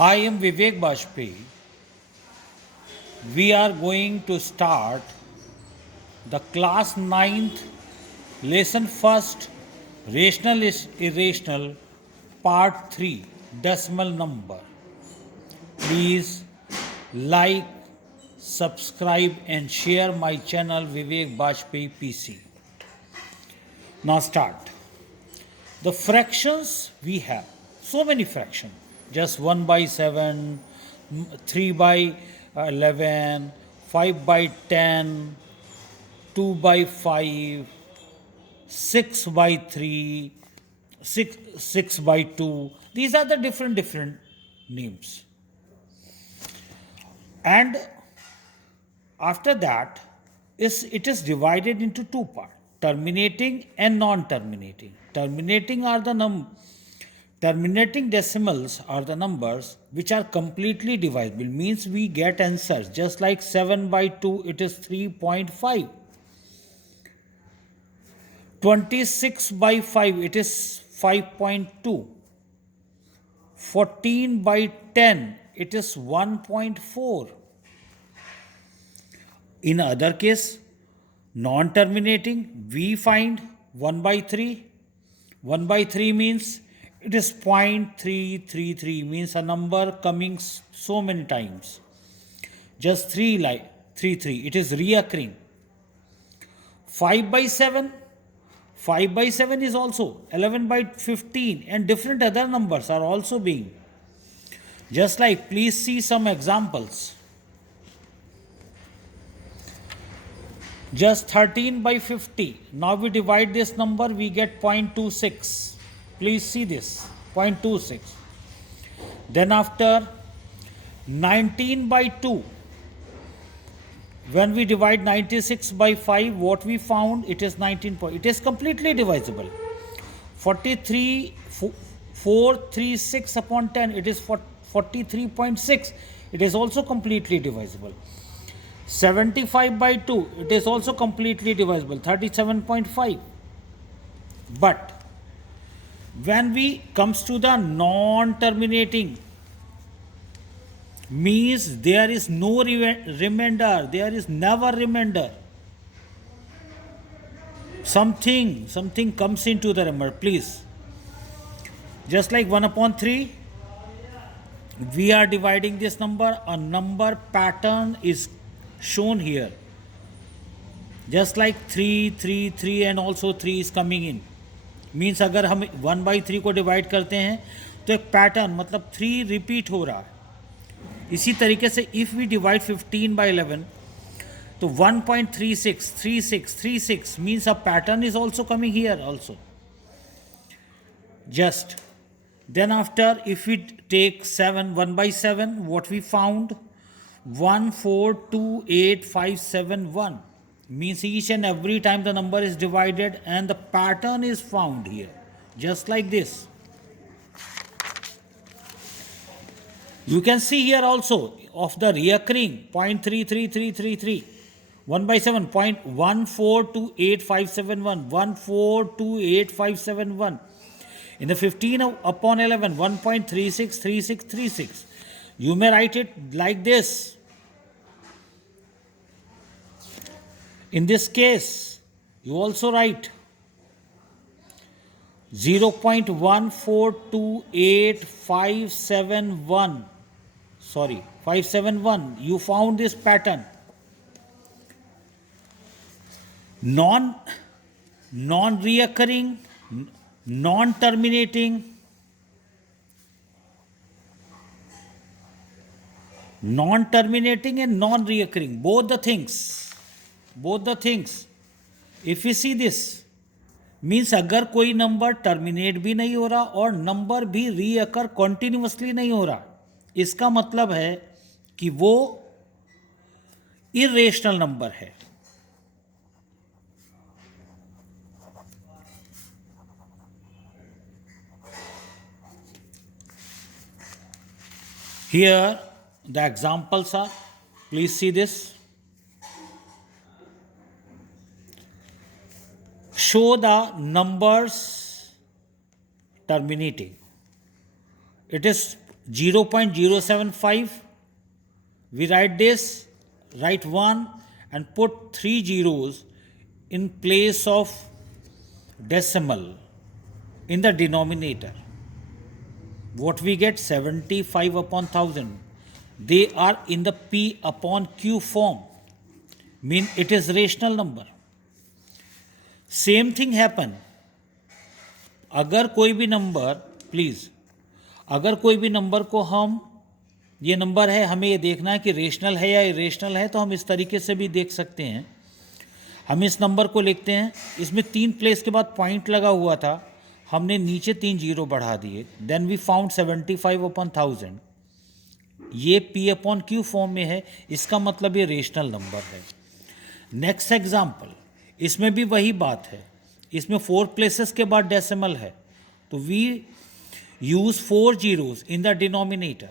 I am Vivek Bajpai. We are going to start the class 9th lesson first, rational is irrational, part 3, decimal number. Please like, subscribe and share my channel Vivek Bajpai PC. Now start. The fractions we have, so many fractions, just 1 by 7, 3 by 11, 5 by 10, 2 by 5, 6 by 3, 6 by 2. These are the different names. And after that, it is divided into two parts, terminating and non-terminating. Terminating decimals are the numbers which are completely divisible, means we get answers. Just like 7 by 2, it is 3.5. 26 by 5, it is 5.2. 14 by 10, it is 1.4. In other case, non-terminating, we find 1 by 3. 1 by 3 means it is 0.333, means a number coming so many times. Just 3 it is reoccurring. 5 by 7, 5 by 7 is also 11 by 15, and different other numbers are also being. Just like, please see some examples. Just 13 by 50. Now we divide this number, we get 0.26. Please see this, 0.26. Then after 19 by 2. When we divide 96 by 5, what we found, it is 19. It is completely divisible. 436 upon 10, it is 43.6. It is also completely divisible. 75 by 2, it is also completely divisible, 37.5. But when we comes to the non-terminating, means there is no remainder, there is never remainder. Something comes into the remainder, please. Just like 1 upon 3, we are dividing this number, a number pattern is shown here. Just like 3 and also 3 is coming in. Means अगर हम 1 by 3 को divide करते हैं तो एक pattern, मतलब 3 repeat हो रहा है. इसी तरीके से इफ़ वी डिवाइड 15 by 11, तो 1.36 means a pattern is also coming here also. Just then after, if we take 1 by 7, what we found, 1428571, means each and every time the number is divided and the pattern is found here, just like this. You can see here also of the reoccurring 0.33333. 1 by 7, 1428571, 1428571. In the 15 upon 11, 1.363636. You may write it like this. In this case, you also write 0.142857. 571. You found this pattern. Non-reoccurring, non-terminating, and non-reoccurring, both the things. If you see this, means अगर कोई number terminate भी नहीं हो रहा और number भी रीअकर continuously नहीं हो रहा, इसका मतलब है कि वो इरेशनल नंबर है. Here the examples are, please see this. Show the numbers terminating. It is 0.075, we write this, write 1 and put 3 zeros in place of decimal in the denominator. What we get? 75 upon 1000. They are in the P upon Q form, mean it is rational number. Same thing happen अगर कोई भी number, please, अगर कोई भी number को हम, ये number है, हमें ये देखना है कि रेशनल है या इरेशनल है, तो हम इस तरीके से भी देख सकते हैं. हम इस नंबर को लिखते हैं, इसमें 3 प्लेस के बाद पॉइंट लगा हुआ था, हमने नीचे 3 जीरो बढ़ा दिए. Then we found 75 upon 1000. ये P अपॉन Q फॉर्म में है, इसका मतलब ये रेशनल नंबर है. नेक्स्ट एग्जाम्पल, इसमें भी वही बात है, इसमें 4 प्लेसेस के बाद डेसिमल है, तो we use 4 zeros in the denominator.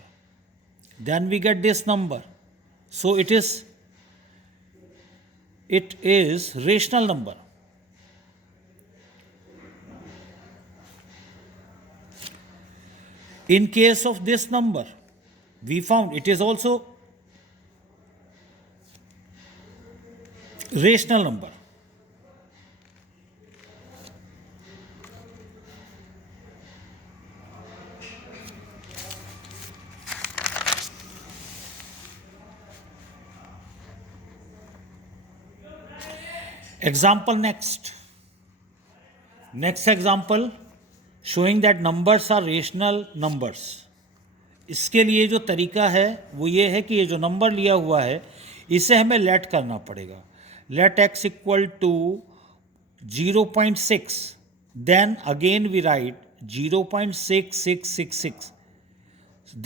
Then we get this number. So it is rational number. In case of this number, we found it is also rational number. Example next. Next example showing that numbers are rational numbers. इसके लिए जो तरीका है वो ये है कि ये जो नंबर लिया हुआ है इसे हमें लेट करना पड़ेगा. Let x equal to 0.6. Then again we write 0.6666.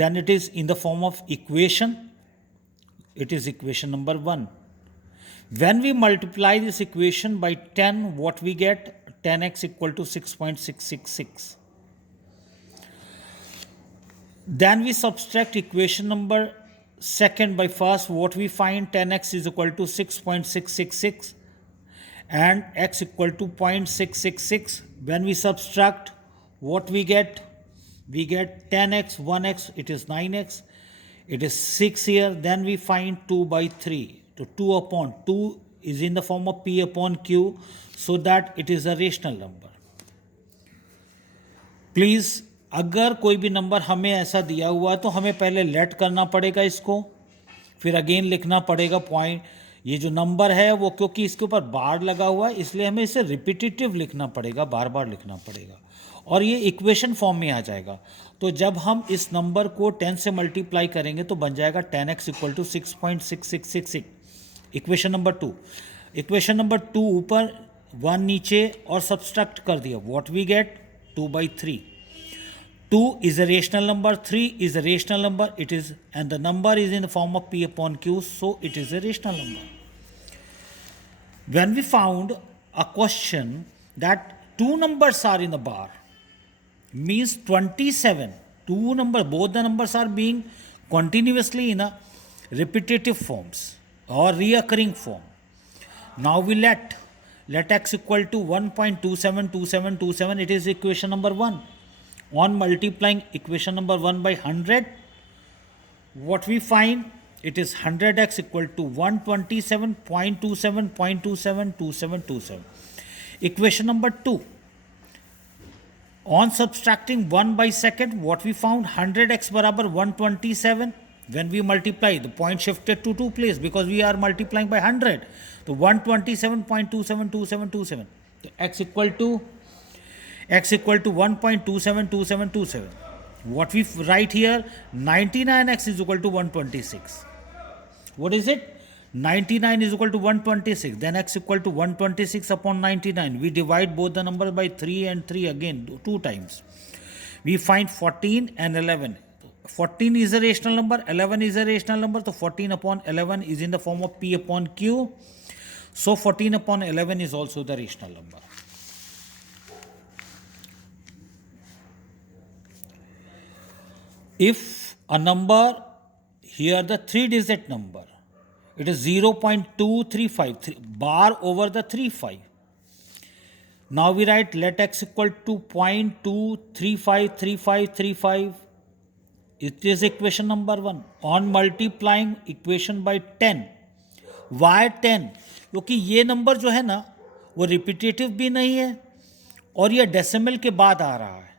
Then it is in the form of equation. It is equation number 1. When we multiply this equation by 10, what we get? 10x equal to 6.666. Then we subtract equation number second by first. What we find? 10x is equal to 6.666 and x equal to 0.666. When we subtract, what we get? We get 10x, 1x, it is 9x. It is 6 here. Then we find 2 by 3. So 2 upon 2 is in the form of P upon Q, so that it is a rational number. Please, अगर कोई भी number हमें ऐसा दिया हुआ तो हमें पहले लेट करना पड़ेगा इसको, फिर अगेन लिखना पड़ेगा पॉइंट. ये जो नंबर है वो क्योंकि इसके ऊपर बार लगा हुआ है इसलिए हमें इसे रिपीटेटिव लिखना पड़ेगा, बार बार लिखना पड़ेगा और ये इक्वेशन फॉर्म में आ जाएगा. तो जब हम इस नंबर को 10 से मल्टीप्लाई करेंगे तो बन जाएगा 10x equal to 6.6666. Equation number 2. Equation number 2 ऊपर 1 नीचे और सब्सट्रैक्ट कर दिया. What we get? 2 by 3. 2 is a rational number, 3 is a rational number, it is, and the number is in the form of P upon Q, so it is a rational number. When we found a question that 2 numbers are in the bar, means 27, 2 numbers, both the numbers are being continuously in a repetitive forms or reoccurring form. Now we let x equal to 1.272727. It is equation number 1. On multiplying equation number 1 by 100, what we find? It is 100x equal to 127.27.272727. Equation number 2. On subtracting 1 by second, what we found? 100x बराबर 127. When we multiply, the point shifted to 2 place because we are multiplying by 100. So 127.272727. So x equal to 1.272727. What we write here? 99x is equal to 126. What is it? 99 is equal to 126. Then x equal to 126 upon 99. We divide both the numbers by 3 and 3 again 2 times. We find 14 and 11. 14 is a rational number, 11 is a rational number, so 14 upon 11 is in the form of P upon Q. So 14 upon 11 is also the rational number. If a number, here the 3-digit number, it is 0.235, bar over the 35. Now we write let x equal to 0.2353535 it is equation number 1. On multiplying equation by 10. Why 10? क्योंकि ये number जो है ना वो repetitive भी नहीं है और ये डेसिमल के बाद आ रहा है,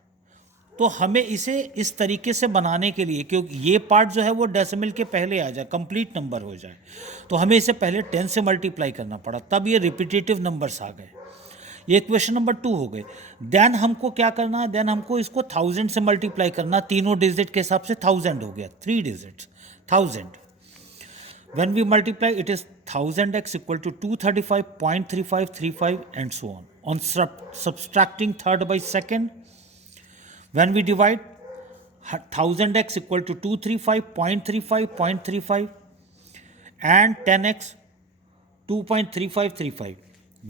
तो हमें इसे इस तरीके से बनाने के लिए, क्योंकि ये पार्ट जो है वो डेसिमल के पहले आ जाए, कंप्लीट नंबर हो जाए, तो हमें इसे पहले 10 से मल्टीप्लाई करना पड़ा, तब ये रिपीटेटिव नंबर्स आ गए. ये क्वेश्चन नंबर 2 हो गए. देन हमको क्या करना है, देन हमको इसको 1000 से मल्टीप्लाई करना, तीनों डिजिट के हिसाब से 1000 हो गया, 3 digits 1000. When we multiply, it is 1000x equal to 235.3535 and so on. On subtracting third by second, when we divide, 1000x equal to 235.35.35 and 10x 2.3535.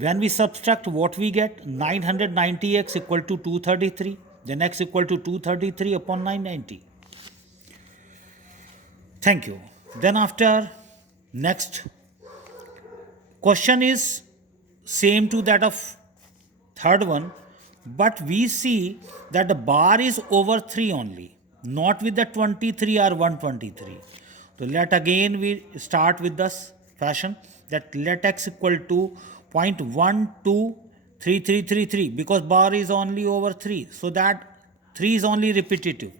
When we subtract, what we get, 990x equal to 233, then x equal to 233 upon 990. Thank you. Then after, next question is same to that of third one, but we see that the bar is over 3 only, not with the 23 or 123. So let again we start with this fashion, that let x equal to 0.123333, because bar is only over 3, so that 3 is only repetitive.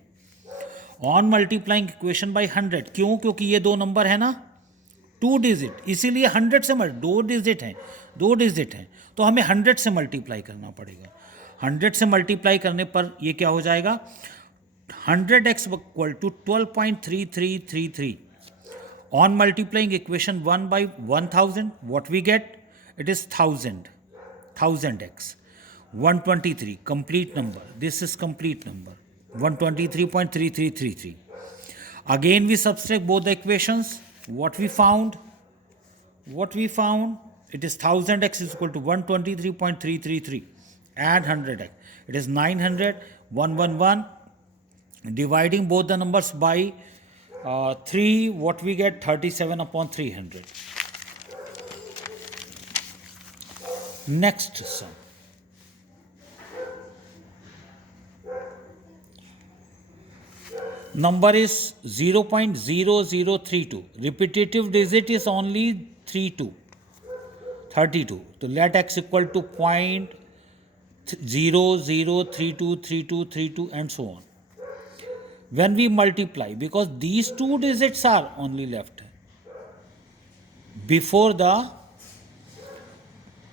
On multiplying equation by 100, क्यों? क्योंकि ये दो number है ना 2 digit, इसीलिए 100 से 2 digit हैं, 2 digit हैं, तो हमें 100 से मल्टीप्लाई करना पड़ेगा. 100 से मल्टीप्लाई करने पर ये क्या हो जाएगा, 100x equal to 12.3333. On multiplying equation 1 by 1000, what we get? It is 1000x. 123, complete number. This is complete number. 123.3333. Again we subtract both the equations. What we found? It is 1000x is equal to 123.333 and 100x. It is 900, 111. Dividing both the numbers by 3, what we get? 37 upon 300. Next sum. Number is 0.0032. Repetitive digit is only 32. So let x equal to 0.00323232 and so on. When we multiply, because these 2 digits are only left before the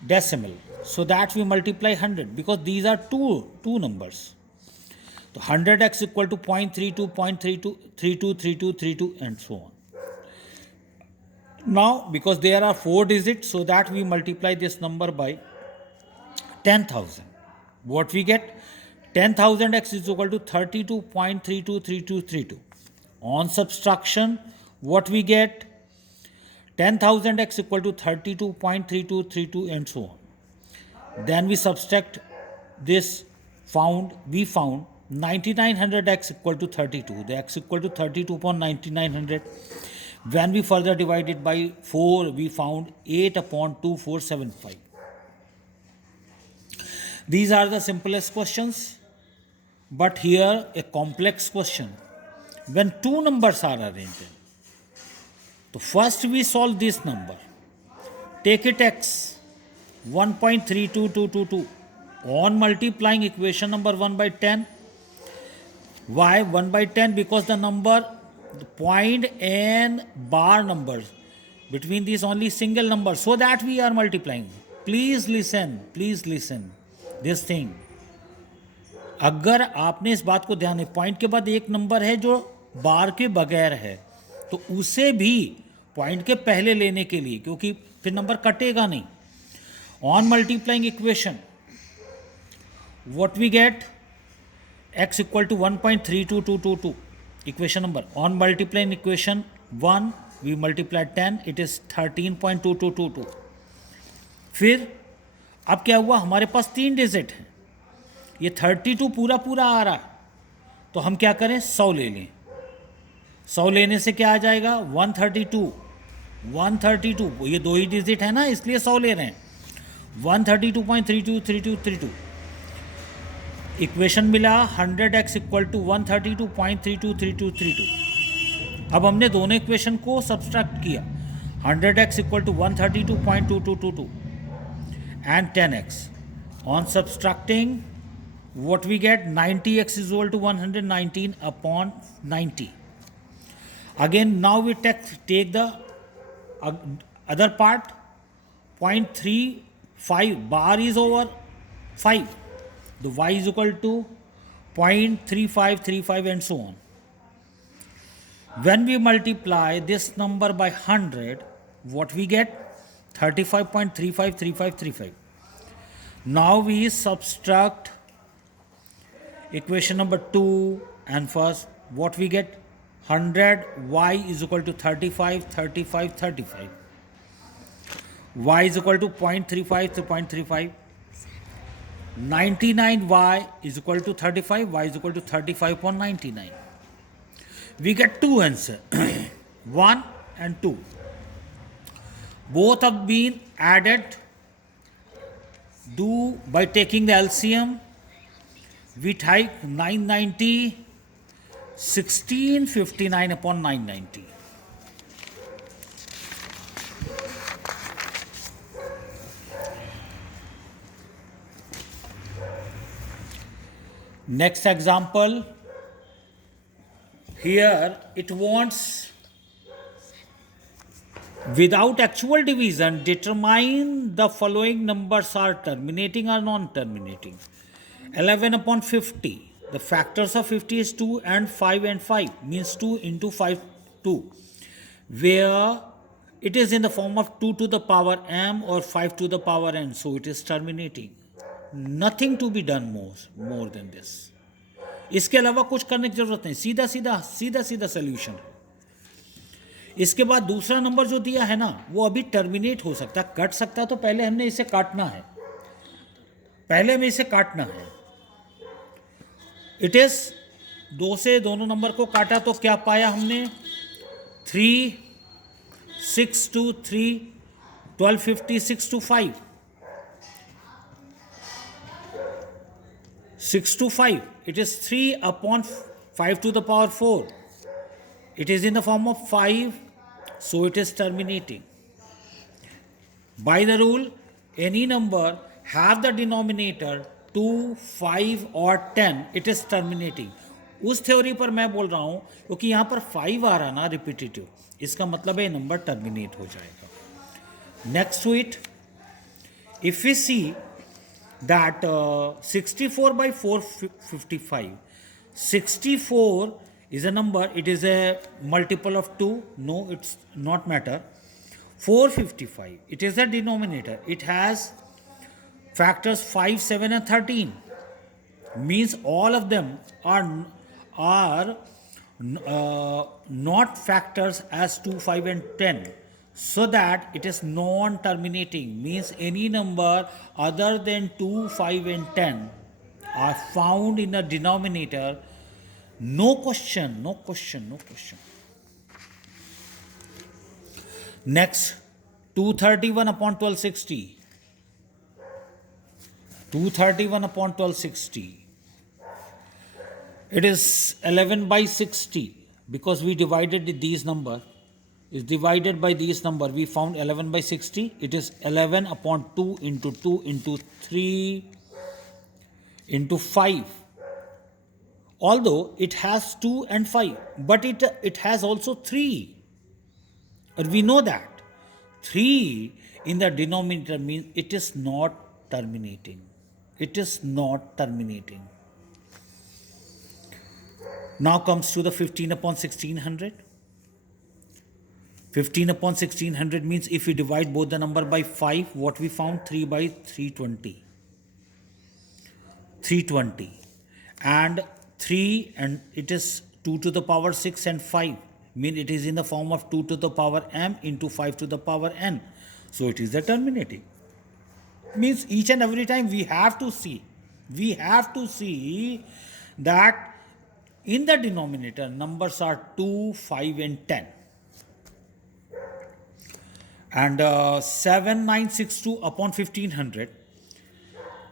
decimal, so that we multiply 100, because these are two numbers. So 100x equal to 0.32, and so on. Now, because there are 4 digits, so that we multiply this number by 10,000. What we get? 10,000x is equal to 32.323232. On subtraction, what we get? 10,000x equal to 32.3232 and so on. Then we subtract this, we found 9900x equal to 32. The x equal to 32 upon 9900. When we further divide it by 4, we found 8 upon 2475. These are the simplest questions, but here a complex question. When 2 numbers are arranged, so first we solve this number. Take it x, 1.32222. On multiplying equation number 1 by 10. Why 1 by 10? Because the number, the point and bar numbers, between these only single numbers, so that we are multiplying. Please listen this thing. अगर आपने इस बात को ध्यान है, point के बाद एक नंबर है जो बार के बगैर है, तो उसे भी पॉइंट के पहले लेने के लिए, क्योंकि फिर नंबर कटेगा नहीं. On multiplying equation, what we get? x equal to 1.32222. Equation number. On multiplying equation 1, we multiply 10, it is 13.2222. फिर अब क्या हुआ, हमारे पास 3 डिजिट हैं, ये 32 पूरा आ रहा है, तो हम क्या करें, 100 ले लें. 100 लेने से क्या आ जाएगा, 132. ये 2 ही डिजिट है ना, इसलिए 100 ले रहे हैं. 132.323232. इक्वेशन मिला 100x इक्वल टू 132.323232। अब हमने दोनों इक्वेशन को सब्सट्रैक्ट किया, 100x equal to 132.2222 and 10x. On subtracting, what we get, 90x is equal to 119 upon 90. Again, now we take the other part, 0.35 bar is over 5. The y is equal to 0.3535 and so on. When we multiply this number by 100, what we get? 35.353535. Now we subtract equation number 2 and first, what we get? 100 y is equal to 35 35 35. Y is equal to 0.35 to 0.35. 99 y is equal to 35, y is equal to 35.99. We get two answers, 1 and 2. Both have been added. Do by taking the LCM, we take 990, 1659 upon 990. Next example, here it wants, without actual division, determine the following numbers are terminating or non-terminating. 11 upon 50, the factors of 50 is 2 and 5 and 5, means 2 into 5, 2, where it is in the form of 2 to the power m or 5 to the power n, so it is terminating. Nothing to be done more than this. इसके अलावा कुछ करने की जरूरत नहीं, सीधा सीधा solution है. इसके बाद दूसरा नंबर जो दिया है ना, वो अभी टर्मिनेट हो सकता है, कट सकता है, तो पहले हमने इसे काटना है, इट इज 2 से दोनों नंबर को काटा तो क्या पाया हमने, 3 6 to 3 1250 6 to 5 6 to 5, it is 3 upon 5 to the power 4. It is in the form of 5, so it is terminating. By the rule, any number have the denominator 2, 5 or 10, it is terminating. उस theory पर मैं बोल रहा हूं, क्योंकि यहां पर 5 आ रहा ना रिपीटेटिव, इसका मतलब है ये नंबर टर्मिनेट हो जाएगा. Next to it, if we see that 64 by 455, 64 is a number, it is a multiple of 2, no, it's not matter. 455, it is a denominator, it has factors 5, 7 and 13, means all of them are not factors as 2, 5 and 10, so that it is non-terminating, means any number other than 2, 5 and 10 are found in the denominator. No question. Next, 231 upon 1260. 231 upon 1260. It is 11 by 60, because we divided these numbers. Is divided by these number, we found 11 by 60, it is 11 upon 2 into 3 into 5. Although it has 2 and 5, but it has also 3. And we know that 3 in the denominator means it is not terminating. Now comes to the 15 upon 1600. 15 upon 1600 means if we divide both the number by 5, what we found, 3 by 320. And 3, and it is 2 to the power 6 and 5, mean it is in the form of 2 to the power m into 5 to the power n. So it is the terminating. Means each and every time we have to see that in the denominator numbers are 2, 5 and 10. And 7962 upon 1500.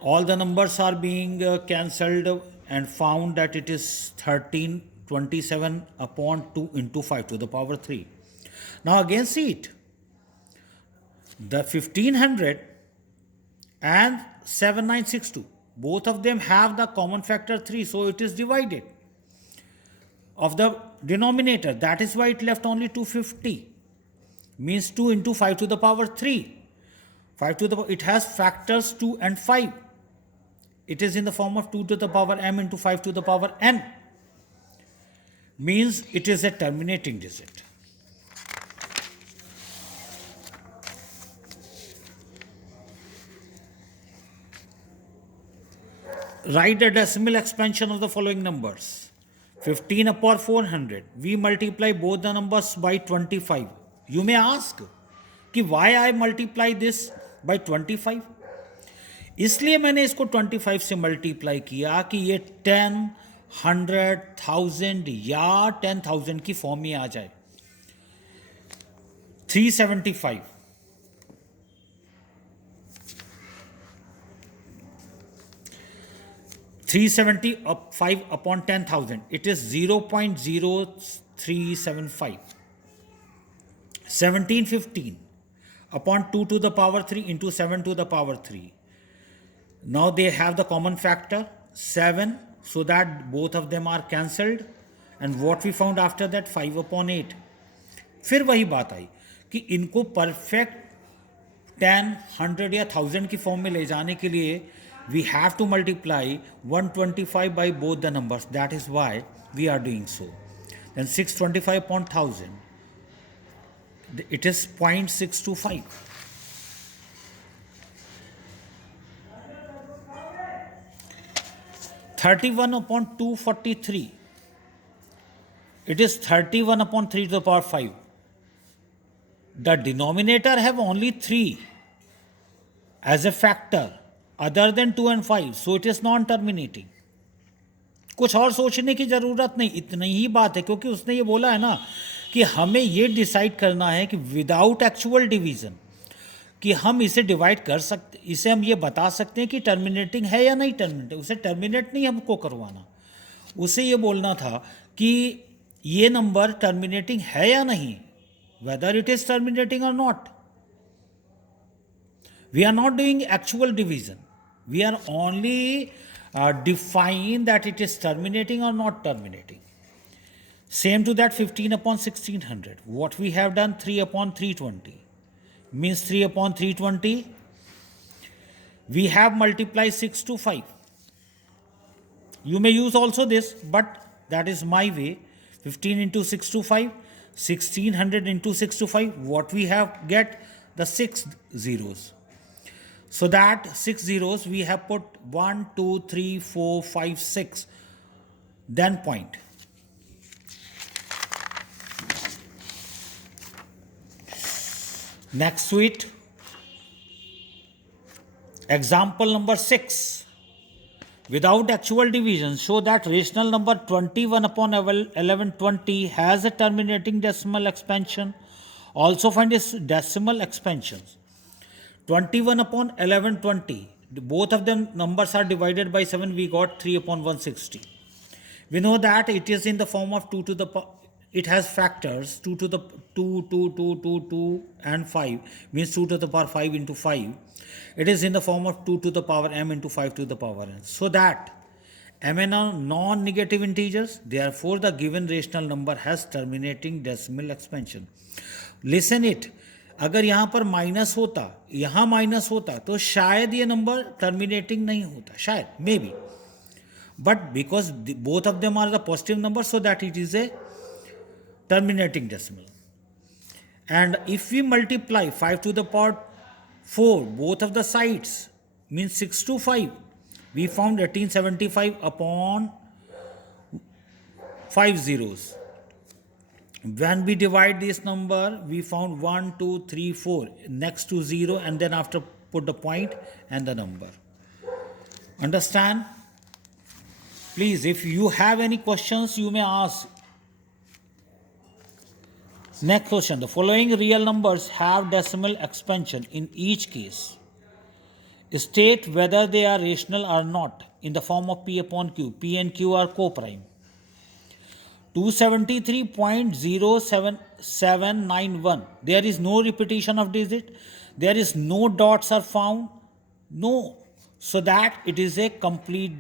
All the numbers are being cancelled and found that it is 1327 upon 2 into 5 to the power 3. Now again see it. The 1500 and 7962, both of them have the common factor 3, so it is divided of the denominator. That is why it left only 250. Means 2 into 5 to the power 3. 5 to the it has factors 2 and 5. It is in the form of 2 to the power m into 5 to the power n. Means it is a terminating digit. Write the decimal expansion of the following numbers. 15 upon 400. We multiply both the numbers by 25. You may ask कि why I multiply this by 25? इसलिए मैंने इसको 25 से multiply किया कि ये 10, 100, 1000 या 10,000 की फॉर्म में आ जाए. 375. 375 upon 10,000. It is 0.0375. 1715 upon 2 to the power 3 into 7 to the power 3. Now they have the common factor 7, so that both of them are cancelled. And what we found after that 5 upon 8. फिर वही बात आई कि इनको perfect 10, 100 या 1000 की form में ले जाने के लिए we have to multiply 125 by both the numbers. That is why we are doing so. Then 625 upon 1000. It is 0.625. (31 upon 243). It is 31 upon 3 to the power 5. The denominator have only 3 as a factor other than 2 and 5, so it is non-terminating. कुछ और सोचने की ज़रूरत नहीं, इतनी ही बात है, क्योंकि उसने ये बोला है ना कि हमें ये डिसाइड करना है कि विदाउट एक्चुअल डिवीज़न कि हम इसे डिवाइड कर सकते, इसे हम ये बता सकते हैं कि टर्मिनेटिंग है या नहीं टर्मिनेटिंग. उसे टर्मिनेट नहीं हमको करवाना, उसे ये बोलना था कि ये नंबर टर्मिनेटिंग है या नहीं, whether it is terminating or not. We are not doing actual division. We are only define that it is terminating or not terminating. Same to that 15 upon 1600. What we have done 3 upon 320. Means 3 upon 320. We have multiplied 6 to 5. You may use also this, but that is my way. 15 into 6 to 5. 1600 into 6 to 5. What we have get? The 6 zeros. So that 6 zeros we have put 1, 2, 3, 4, 5, 6. Then point. Next to it, example number 6. Without actual division, show that rational number 21 upon 1120 has a terminating decimal expansion. Also find its decimal expansions. 21 upon 1120. Both of them numbers are divided by 7. We got 3 upon 160. We know that it is in the form of 2 to the power. It has factors 2 to the 2 and 5, means 2 to the power 5 into 5. It is in the form of 2 to the power m into 5 to the power n. So that m and are non-negative integers, therefore the given rational number has terminating decimal expansion. Listen it. अगर यहाँ पर minus होता, यहाँ minus होता, तो शायद ये number terminating नहीं होता, शायद, maybe. But because both of them are the positive number, so that it is a terminating decimal. And if we multiply 5 to the power 4, both of the sides, means 6 to 5, we found 1875 upon 5 zeros. When we divide this number, we found 1, 2, 3, 4 next to 0, and then after put the point and the number. Understand? Please, if you have any questions, you may ask. Next question. The following real numbers have decimal expansion in each case. State whether they are rational or not in the form of P upon Q. P and Q are co-prime. 273.07791. There is no repetition of digit. There is no dots are found. No. So that it is a complete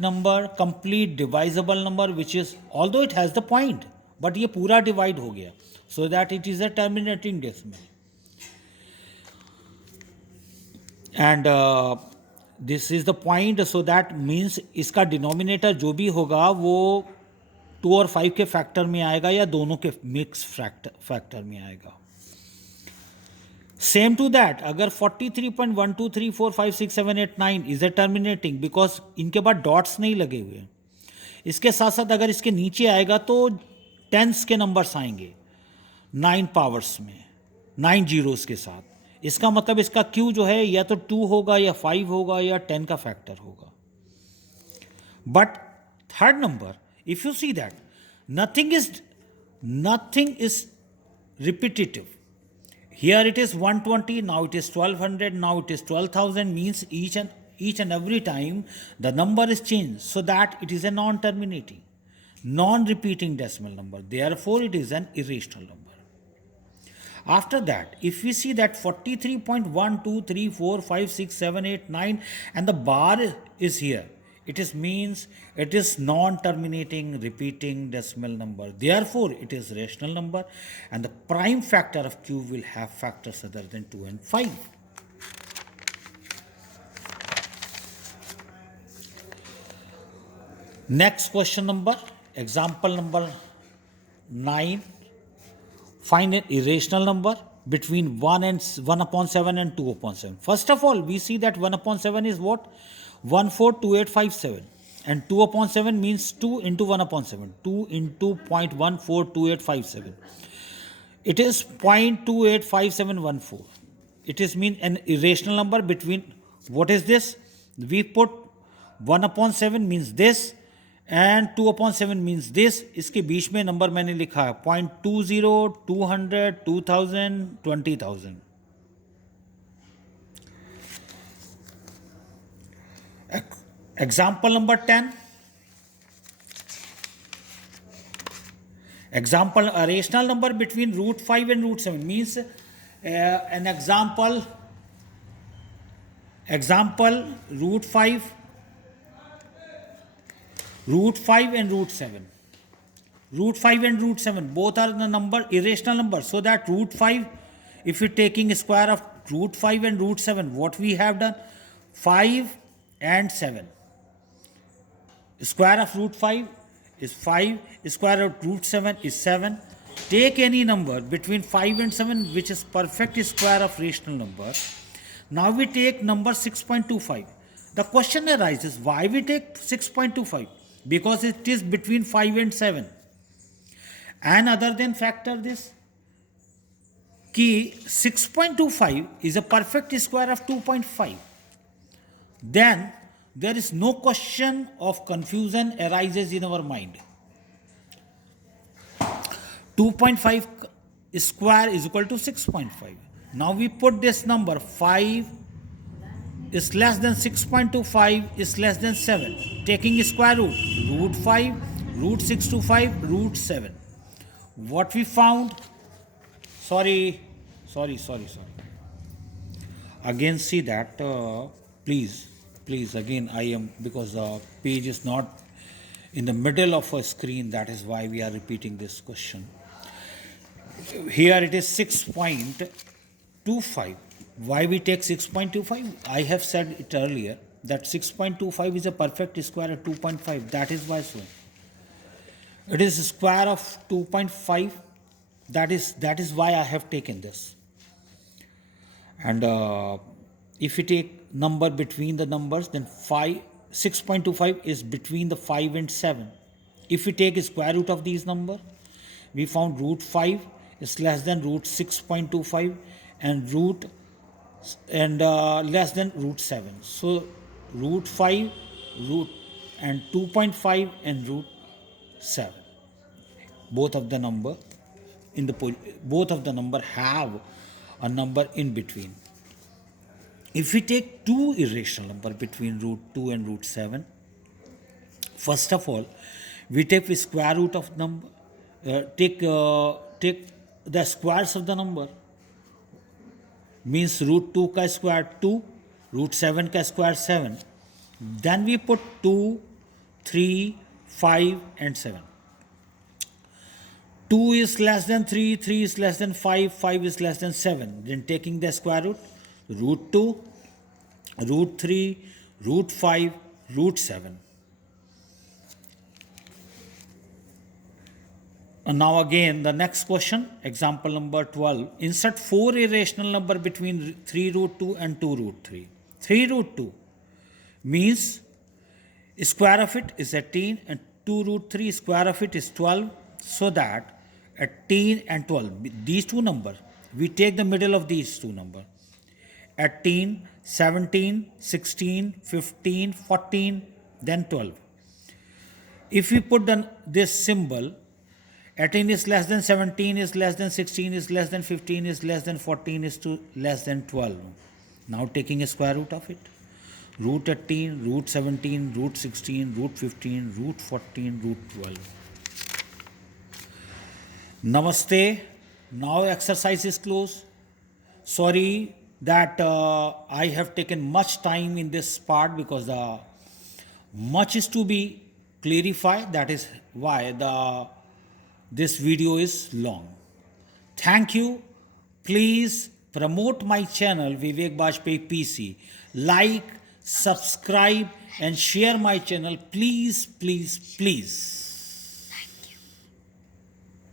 number, complete divisible number, which is, although it has the point, but ये पूरा divide हो गया. So that it is a terminating decimal. And this is the point. So that means इसका denominator जो भी होगा वो 2 और 5 के फैक्टर में आएगा या दोनों के मिक्स फैक्टर में आएगा. सेम टू दैट, अगर 43.12345678 इज अ टर्मिनेटिंग, बिकॉज इनके बाद डॉट्स नहीं लगे हुए. इसके साथ साथ अगर इसके नीचे आएगा तो टेंस के नंबर्स आएंगे 9 पावर्स में, 9 जीरोस के साथ. इसका मतलब इसका क्यू जो है या तो 2 होगा या 5 होगा या 10 का फैक्टर होगा. But third number, if you see that nothing is repetitive. Here it is 120, now it is 1200, now it is 12,000, means each and every time the number is changed, so that it is a non-terminating, non-repeating decimal number. Therefore it is an irrational number. After that, if we see that 43.12345678 and the bar is here, it is means it is non-terminating repeating decimal number. Therefore, it is rational number, and the prime factor of Q will have factors other than 2 and 5. Next question number, example number 9. Find an irrational number between 1 upon 7 and 2 upon 7. First of all, we see that 1 upon 7 is what? 142857, and 2 upon 7 means 2 into 1 upon 7, 2 into 0.142857. It is 0.285714. It is mean an irrational number between, what is this? We put 1 upon 7 means this and 2 upon 7 means this. इसके बीच में number मैंने लिखा है 0.20, 200, 2000, 20,000. Example number 10. Example, a rational number between root 5 and root 7 means an example root 5 and root 7. Root 5 and root 7 both are the number irrational number, so that root 5, if you're taking square of root 5 and root 7, what we have done, 5 and 7. Square of root 5 is 5, square of root 7 is 7. Take any number between 5 and 7 which is perfect square of rational number. Now we take number 6.25. The question arises, why we take 6.25? Because it is between 5 and 7. And other than factor this, कि 6.25 is a perfect square of 2.5. Then there is no question of confusion arises in our mind. 2.5 square is equal to 6.5. Now we put this number 5 is less than 6.25 is less than 7. Taking square root, root 5, root 625, root 7. What we found, sorry. Again see that, please, again I am, because the page is not in the middle of a screen, that is why we are repeating this question. Here it is 6.25. Why we take 6.25? I have said it earlier that 6.25 is a perfect square of 2.5. That is why so. It is square of 2.5. That is why I have taken this. And if you take number between the numbers, then 6.25 is between the 5 and 7. If we take a square root of these numbers, we found root 5 is less than root 6.25 and less than root 7. So root 5, root and 2.5 and root 7. Both of the number have a number in between. If we take two irrational number between root 2 and root 7, first of all, we take the square root of number, take the squares of the number, means root 2 ka square 2, root 7 ka square 7. Then we put 2, 3, 5 and 7. 2 is less than 3, 3 is less than 5, 5 is less than 7. Then taking the square root, root 2, root 3, root 5, root 7. And now again the next question, example number 12. Insert 4 irrational number between 3 root 2 and 2 root 3. 3 root 2 means square of it is 18 and 2 root 3 square of it is 12, so that 18 and 12, these two numbers, we take the middle of these two numbers. 18, 17, 16, 15, 14, then 12. If we put this symbol, 18 is less than 17, is less than 16, is less than 15, is less than 14, is less than 12. Now taking a square root of it. Root 18, root 17, root 16, root 15, root 14, root 12. Namaste. Now exercise is closed. Sorry that I have taken much time in this part because much is to be clarified. That is why this video is long. Thank you. Please promote my channel Vivek Bajpai PC. Like, subscribe and share my channel. Please, please, please.